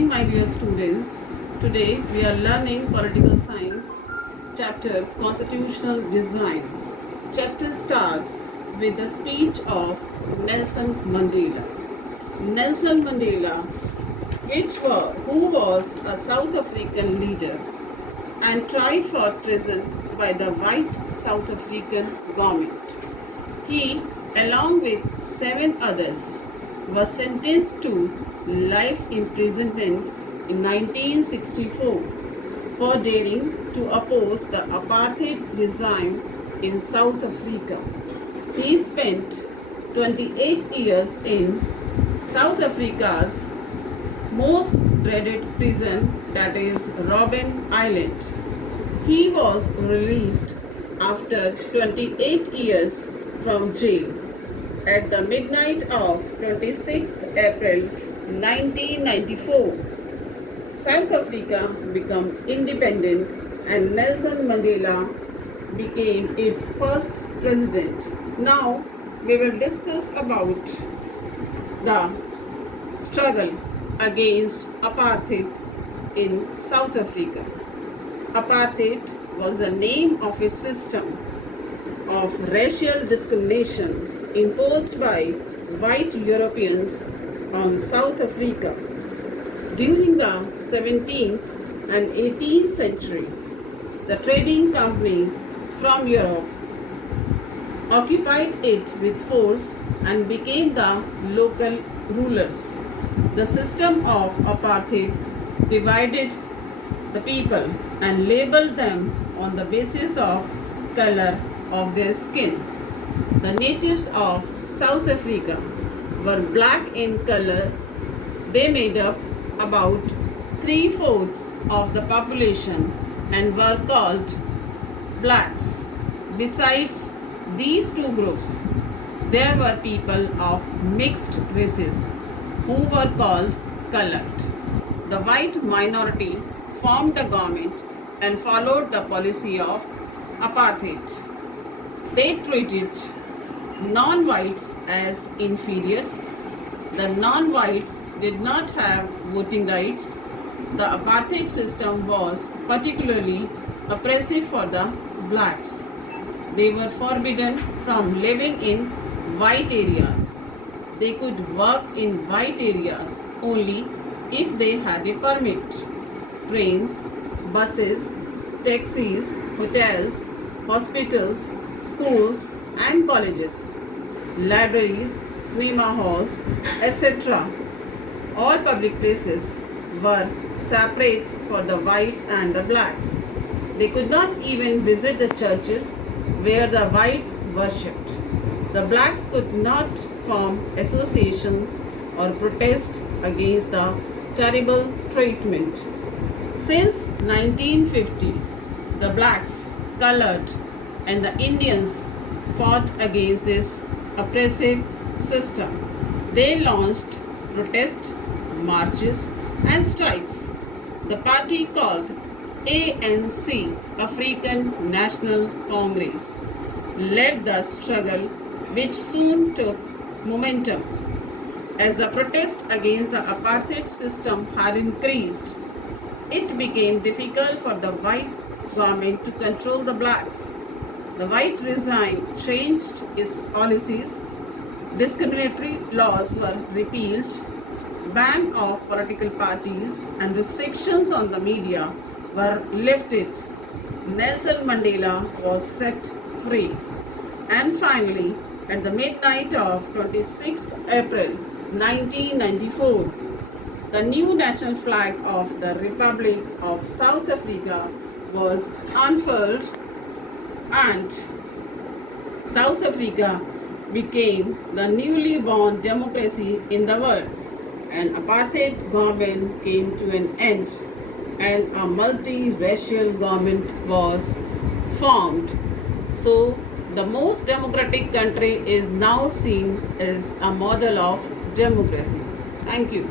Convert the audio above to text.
morning, my dear students. Today we are learning political science, chapter Constitutional Design. Chapter starts with the speech of Nelson Mandela. Nelson Mandela, who was a South African leader and tried for treason by the white South African government. He, along with 7 others, was sentenced to life imprisonment in 1964 for daring to oppose the apartheid regime in South Africa. He spent 28 years in South Africa's most dreaded prison, that is Robben Island. He was released after 28 years from jail at the midnight of 26th April 1994. South Africa became independent and Nelson Mandela became its first president. Now we will discuss about the struggle against apartheid in South Africa. Apartheid was the name of a system of racial discrimination imposed by white Europeans on South Africa. During the 17th and 18th centuries, the trading companies from Europe occupied it with force and became the local rulers. The system of apartheid divided the people and labeled them on the basis of color of their skin. The natives of South Africa were black in color. They made up about 3/4 of the population and were called blacks. Besides these two groups, there were people of mixed races who were called colored. The white minority formed the government and followed the policy of apartheid. They treated non-whites as inferiors. The non-whites did not have voting rights. The apartheid system was particularly oppressive for the blacks. They were forbidden from living in white areas. They could work in white areas only if they had a permit. Trains, buses, taxis, hotels, hospitals, schools and colleges, libraries, cinema halls, etc. All public places were separate for the whites and the blacks. They could not even visit the churches where the whites worshipped. The blacks could not form associations or protest against the terrible treatment. Since 1950, the blacks, colored, and the Indians fought against this oppressive system. They launched protest marches and strikes. The party called ANC, African National Congress, led the struggle, which soon took momentum. As the protest against the apartheid system had increased, it became difficult for the white government to control the blacks. The white regime changed its policies. Discriminatory laws were repealed. Ban of political parties and restrictions on the media were lifted. Nelson Mandela was set free. And finally, at the midnight of 26th April 1994, the new national flag of the Republic of South Africa was unfurled and South Africa became the newly born democracy in the world. An apartheid government came to an end and a multiracial government was formed. So the most democratic country is now seen as a model of democracy. Thank you.